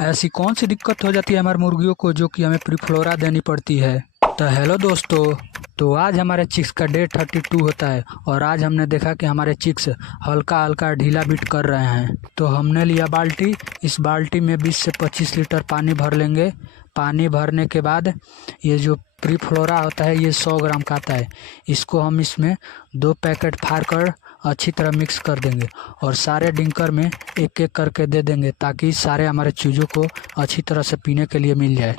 ऐसी कौन सी दिक्कत हो जाती है हमारे मुर्गियों को जो कि हमें प्रीफ्लोरा देनी पड़ती है। तो हेलो दोस्तों, तो आज हमारे चिक्स का डे 32 होता है और आज हमने देखा कि हमारे चिक्स हल्का हल्का ढीला बीट कर रहे हैं। तो हमने लिया बाल्टी, इस बाल्टी में 20 से 25 लीटर पानी भर लेंगे। पानी भरने के बाद ये जो प्रीफ्लोरा होता है ये 100 ग्राम का आता है। इसको हम इसमें 2 पैकेट फाड़ कर अच्छी तरह मिक्स कर देंगे और सारे डिंकर में एक एक करके दे देंगे ताकि सारे हमारे चीज़ों को अच्छी तरह से पीने के लिए मिल जाए।